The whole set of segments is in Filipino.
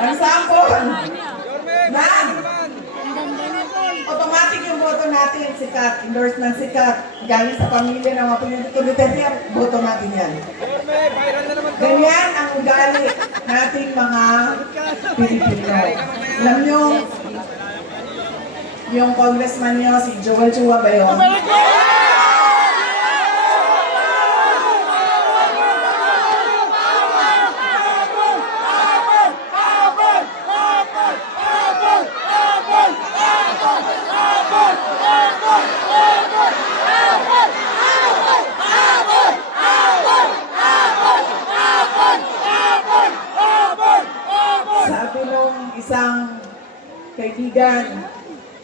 Ang sampon na automatic yung boto natin, sikat, endorsement sikat, galing sa pamilya ng mga politiko Duterte, boto natin yan. Ganyan ang ugali nating mga Pilipino. Alam nyo, yung congressman nyo, si Joel Chua ba yun? Sabi nung isang kaibigan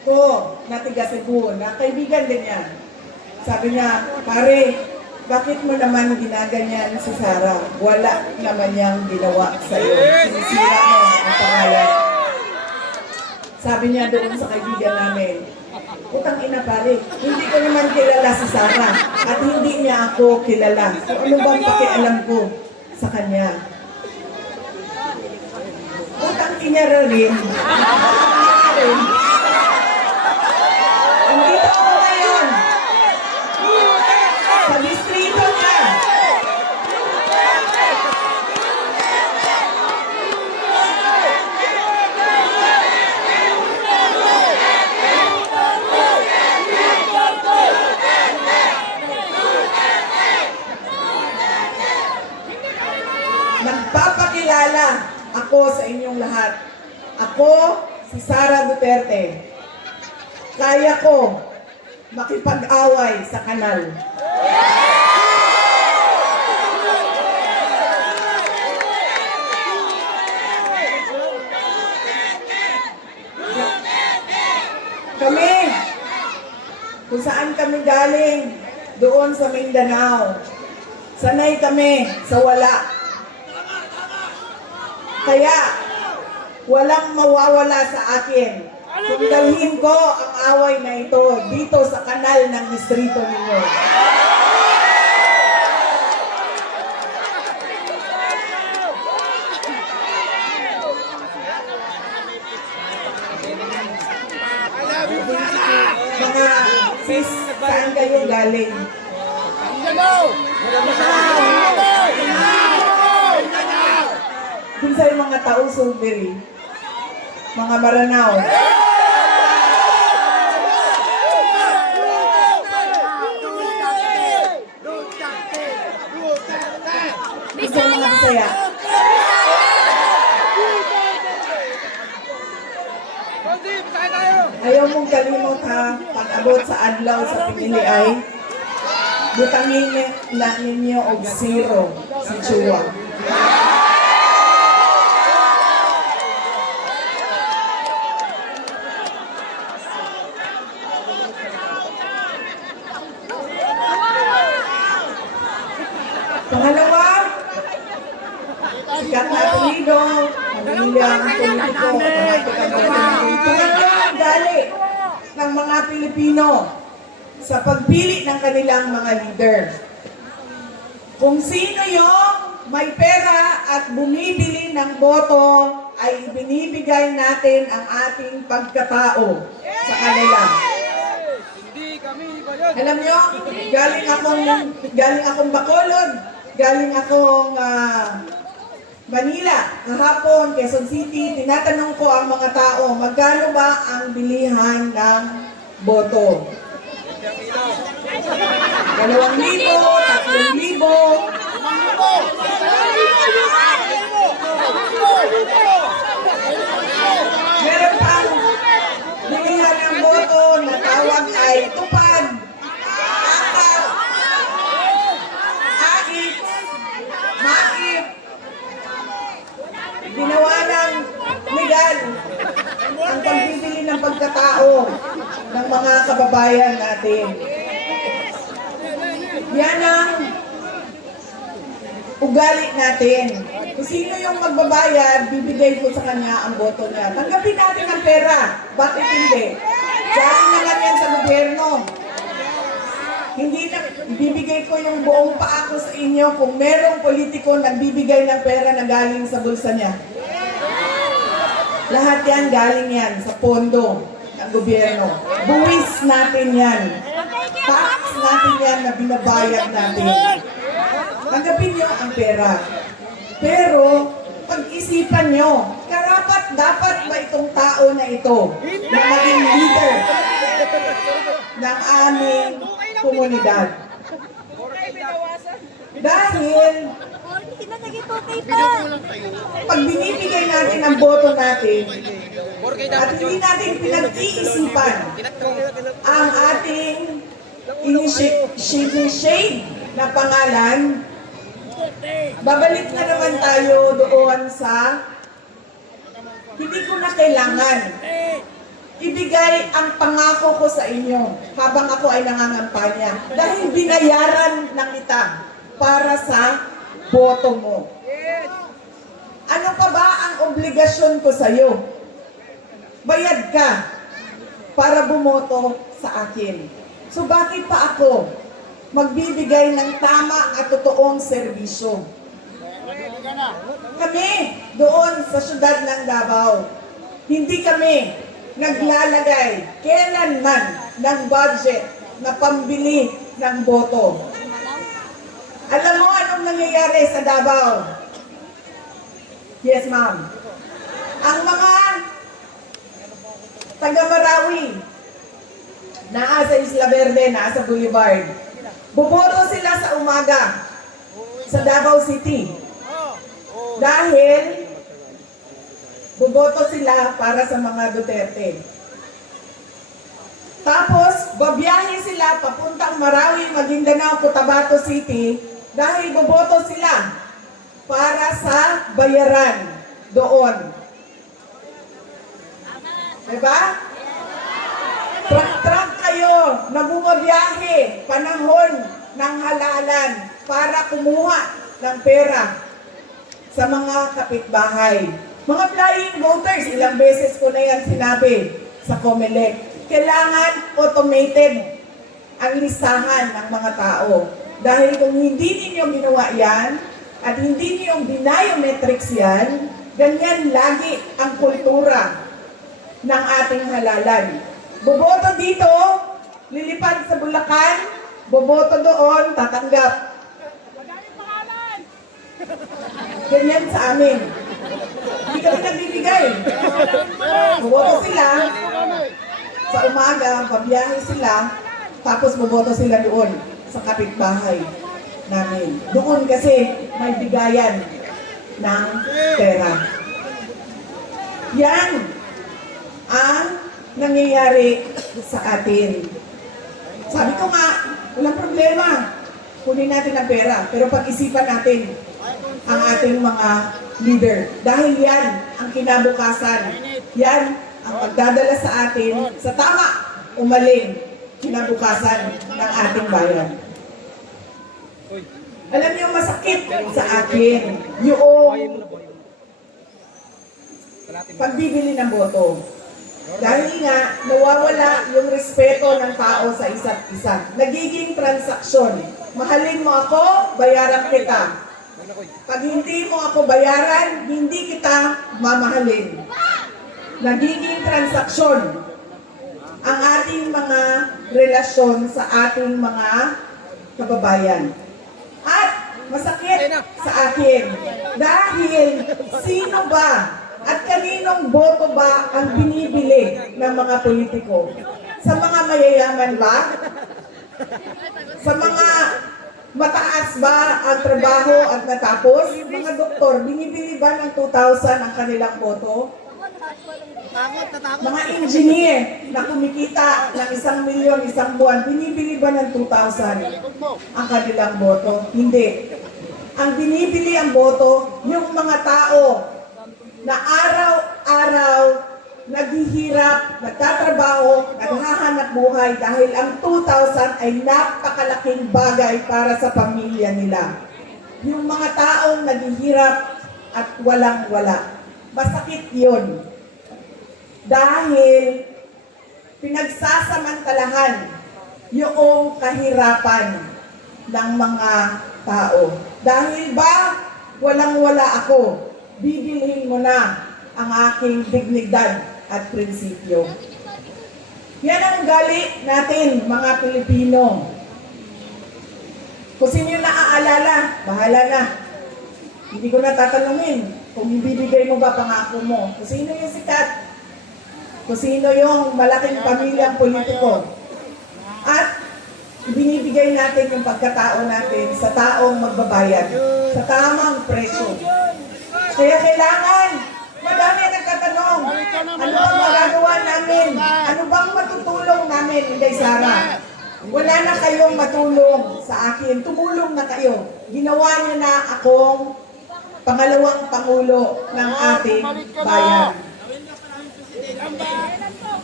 ko na tiga Cebu, na kaibigan din yan. Sabi niya, pare, bakit mo naman ginaganyan si Sara? Wala naman niyang ginawa sa'yo. Sinisira mo ang pangalan. Sabi niya doon sa kaibigan namin, utang ina pare, hindi ko naman kilala si Sara at hindi niya ako kilala. So ano bang pakialam ko sa kanya? Utang ina rin. Andito ako ngayon sa distrito niya. Nagpapakilala ako sa inyong lahat. Ako, si Sara Duterte. Kaya ko makipag-away sa kanal. Kami, kung saan kami galing, doon sa Mindanao, sanay kami sa wala. Kaya, walang mawawala sa akin kung dalhin ko ang away na ito dito sa kanal ng distrito ninyo. Mga sis, saan kayo galing? Kung sa'yo mga taong Sulbiri, mga Maranao. Bisaya. Ayaw mong kalimot ha, pag-abot sa adlaw sa pinili ay butangin na ninyo og zero si Chua. Pangalawa, sikat na apelido, pamilya ang politiko, pangatlo, gali ng mga Pilipino sa pagpili ng kanilang mga leader. Kung sino yung may pera at bumibili ng boto, ay binibigay natin ang ating pagkatao sa kanila. Alam nyo, galing akong Bacolod, galing akong Manila, kahapon, Quezon City, tinatanong ko ang mga tao, magkano ba ang bilihan ng boto? 2,000, 3,000. Meron pang bilihan ng boto na tawag ay tupad, akap, ait, maip. Ginawa ng legal ang pagbibili ng pagkatao ng mga kababayan natin. Yan ang ugali natin. Kung sino yung magbabayad, bibigay ko sa kanya ang boto niya. Tanggapin natin ang pera. Bakit hindi? Galing naman yan sa gobyerno. Hindi na, bibigay ko yung buong paako sa inyo kung merong politiko nagbibigay ng pera na galing sa bulsa niya. Lahat yan galing yan sa pondo ng gobyerno. Buwis natin yan. Tax natin yan na binabayad natin. Tanggapin nyo ang pera. Pero, pag-isipan nyo, dapat ba itong tao na ito na maging leader ng aming komunidad? Dahil, pag binibigay natin ang boto natin, at hindi natin pinag-iisipan ang ating shade na pangalan, babalik na naman tayo doon sa hindi ko na kailangan ibigay ang pangako ko sa inyo habang ako ay nangangampanya dahil binayaran na kita para sa boto mo. Ano pa ba ang obligasyon ko sa iyo? Bayad ka para bumoto sa akin. So bakit pa ako magbibigay ng tama at totoong serbisyo? Kami doon sa syudad ng Davao, hindi kami naglalagay kailanman ng budget na pambili ng boto. Alam mo anong nangyayari sa Davao? Yes, ma'am. Ang mga taga-Marawi, naa sa Isla Verde, naa sa Boulevard, buboto sila sa umaga sa Davao City. Dahil buboto sila para sa mga Duterte. Tapos, babiyahe sila papuntang Marawi, Maguindanao, Cotabato City dahil boboto sila para sa bayaran doon. Diba? Truck kayo na bumabiyahe panahon ng halalan para kumuha ng pera sa mga kapitbahay. Mga flying voters, ilang beses ko na yan sinabi sa COMELEC. Kailangan automated ang listahan ng mga tao. Dahil kung hindi ninyo ginawa yan, at hindi niyo biometrics yan, ganyan lagi ang kultura ng ating halalan. Boboto dito, lilipad sa Bulacan, boboto doon, tatanggap. Ganyan sa amin. Hindi kami nagbibigay. Boboto sila, sa umaga, pabiyahe sila, tapos boboto sila doon sa kapitbahay namin. Doon kasi may bigayan ng pera. Yan ang nangyayari sa atin. Sabi ko nga, walang problema. Kunin natin ang pera, pero pag-isipan natin ang ating mga leader. Dahil yan ang kinabukasan. Yan ang magdadala sa atin sa tama umaling kinabukasan ng ating bayan. Alam niyo, masakit sa akin yung pagbibili ng boto. Dahil nga, nawawala yung respeto ng tao sa isa't isa. Nagiging transaksyon. Mahalin mo ako, bayaran kita. Pag hindi mo ako bayaran, hindi kita mamahalin. Nagiging transaksyon ang ating mga relasyon sa ating mga kababayan. At masakit sa akin dahil sino ba at kaninong boto ba ang binibili ng mga politiko? Sa mga mayayaman ba? Sa mga mataas ba ang trabaho at natapos? Mga doktor, binibili ba ng 2,000 ang kanilang boto? Mga engineer na kumikita ng 1 milyon isang buwan, binibili ba ng 2,000 ang kanilang boto? Hindi. Ang binibili ang boto, yung mga tao na araw-araw naghihirap, nagtatrabaho, naghahanap buhay dahil ang 2,000 ay napakalaking bagay para sa pamilya nila. Yung mga taong naghihirap at walang-wala. Masakit yun. Dahil pinagsasamantalahan yung kahirapan ng mga tao. Dahil ba walang-wala ako, bibilhin mo na ang aking dignidad at prinsipyo. Yan ang ugali natin, mga Pilipino. Kung sino naaalala, bahala na. Hindi ko na tatanungin kung ibibigay mo ba pangako mo. Kung sino yung sikat, kung sino yung malaking pamilyang politiko. At ibinibigay natin yung pagkatao natin sa taong magbabayad, sa tamang presyo. Kaya kailangan, madami nagtatanong, ano bang magagawa namin? Ano bang matutulong namin, Inday Sara? Wala na kayong matulong sa akin. Tumulong na kayo. Ginawa niyo na akong pangalawang pangulo ng ating bayan.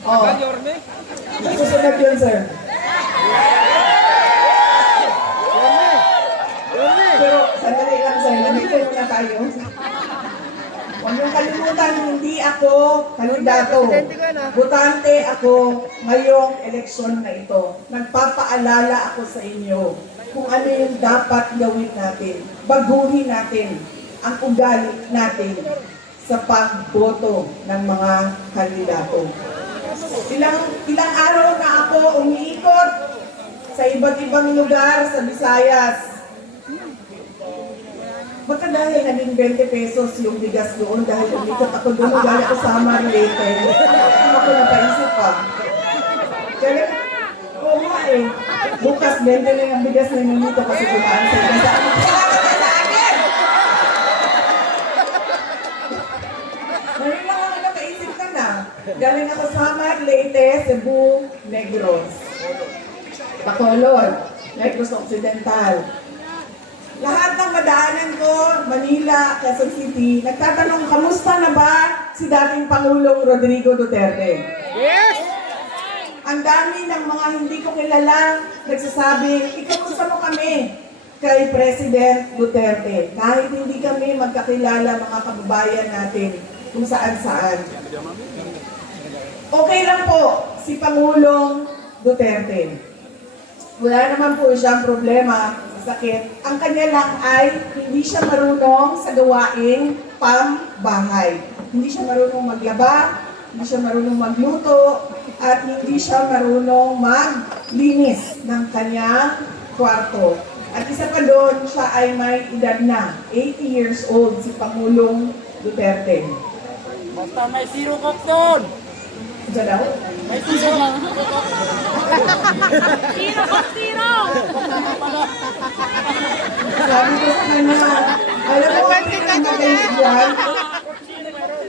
Oh. Susunod yun, sir. Pero, sandali lang, sir. Nandito muna tayo. Huwag niyong kalimutan, hindi ako kandidato. Botante ako ngayong eleksyon na ito. Nagpapaalala ako sa inyo kung ano yung dapat gawin natin. Baguhin natin ang ugali natin sa pagboto ng mga kandidato. Ilang araw na ako umiikot sa iba't ibang lugar sa Visayas. Baka dahil naging 20 pesos yung bigas doon dahil umikot ako doon, galing ako sa Marlete. Ako napaisip pa. Kaya, oo nga eh. Bukas 20 na yung bigas na ninito kasi dumaan sa iba. Salamat na sa akin! Ngayon lang ako napaisip ka na. Galing ako sa Marlete, Cebu, Negros. Bacolod, Negros Occidental. Lahat ng madaanan ko, Manila, Quezon City, nagtatanong, kamusta na ba si dating Pangulong Rodrigo Duterte? Yes! Ang dami ng mga hindi ko kilala nagsasabi, ikamusta mo kami kay President Duterte? Kahit hindi kami magkakilala mga kababayan natin kung saan-saan. Okay lang po si Pangulong Duterte. Wala naman po siyang problema, sakit. Ang kanya lang ay hindi siya marunong sa gawaing pambahay. Hindi siya marunong maglaba, hindi siya marunong magluto, at hindi siya marunong maglinis ng kanyang kwarto. At isa pa doon, siya ay may edad na, 80 years old, si Pangulong Duterte. Basta may zero coke doon! Diyan daw? May zero! Tiro ko, tiro! Sabi ko sa kanya, alam mo, pinagmagayuan,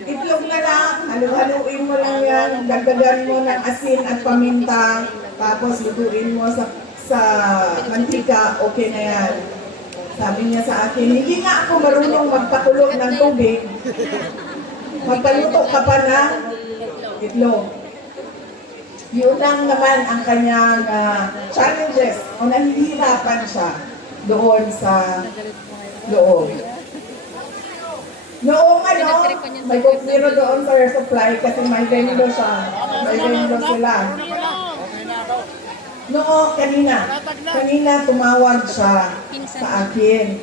itlog na lang, halu-haluin mo lang yan, dagdagan mo ng asin at paminta, tapos lutuin mo sa mantika, okay na yan. Sabi niya sa akin, hindi nga ako marunong magpakulog ng tubig, magpaluto ka pa ng itlog. Yun lang naman ang kanyang challenges o nahihirapan siya doon sa loob. Noong may kumpiro doon sa supply kasi may vendo siya. May vendo sila. Noong kanina tumawag siya sa akin.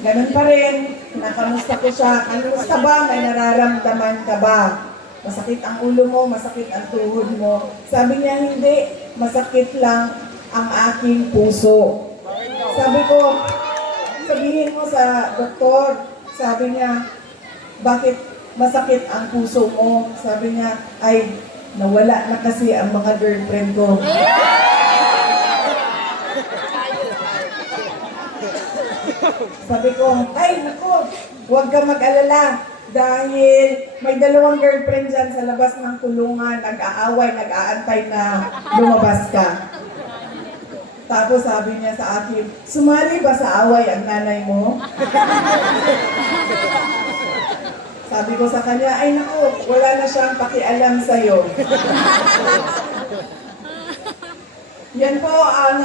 Ganun pa rin, nakamusta ko siya. Kamusta ba? May nararamdaman ka ba? Masakit ang ulo mo, masakit ang tuhod mo. Sabi niya, hindi. Masakit lang ang aking puso. Sabi ko, sabihin mo sa doktor. Sabi niya, bakit masakit ang puso mo? Sabi niya, ay, nawala na kasi ang mga girlfriend ko. Sabi ko, ay, naku, huwag ka mag-alala. Dahil may dalawang girlfriend dyan sa labas ng kulungan, nag-aaway, nag-aantay na lumabas ka. Tapos sabi niya sa akin, sumali ba sa away ang nanay mo? Sabi ko sa kanya, ay naku, wala na siyang pakialam sa'yo. Yan po ang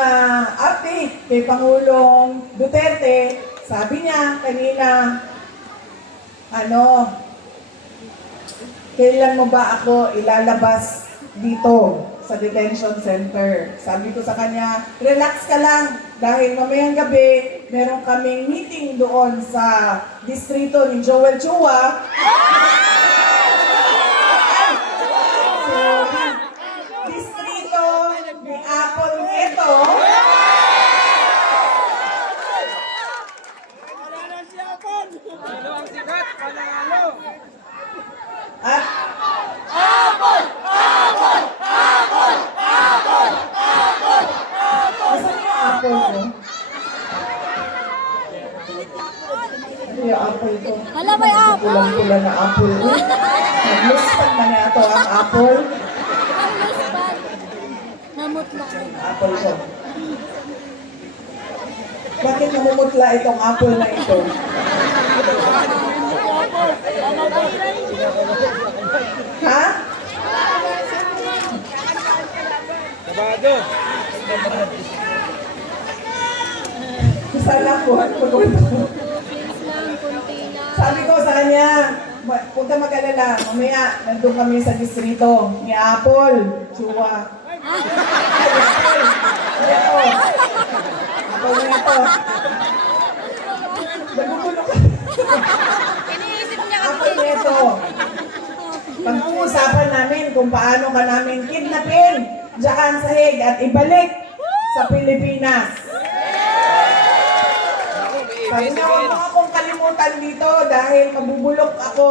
update kay Pangulong Duterte. Sabi niya kanina, kailan mo ba ako ilalabas dito sa detention center? Sabi ko sa kanya, relax ka lang dahil mamayang gabi meron kaming meeting doon sa distrito ni Joel Chua. ang pula na apple. Nagluspag na niya ito ang apple. Namot na. Apple ko. Bakit namumutla itong apple na ito? Ha? Kabado. Sana po, pagkwento ko. Please lang, kunti lang. Sabi ko sa kanya, huwag ka mag-alala, mamaya nandun kami sa distrito ni Apple, Chua. Ay, Apple! Ito. Apple na ito. Nagugulo ka. Iniisip niya Apple na ito. Pag-uusapan namin kung paano ka namin kidnapin dyan sa Hague at ibalik sa Pilipinas. Sabi niya, huwag mo akong kalimutan dito dahil mabubulok ako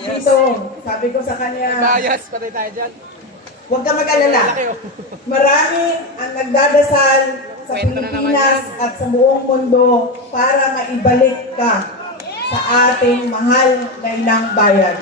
dito. Sabi ko sa kanya, Bias, patay tayo dyan. huwag ka mag-alala. Marami ang nagdadasal sa Kwento na naman Pilipinas at sa buong mundo para maibalik ka sa ating mahal na inang bayan.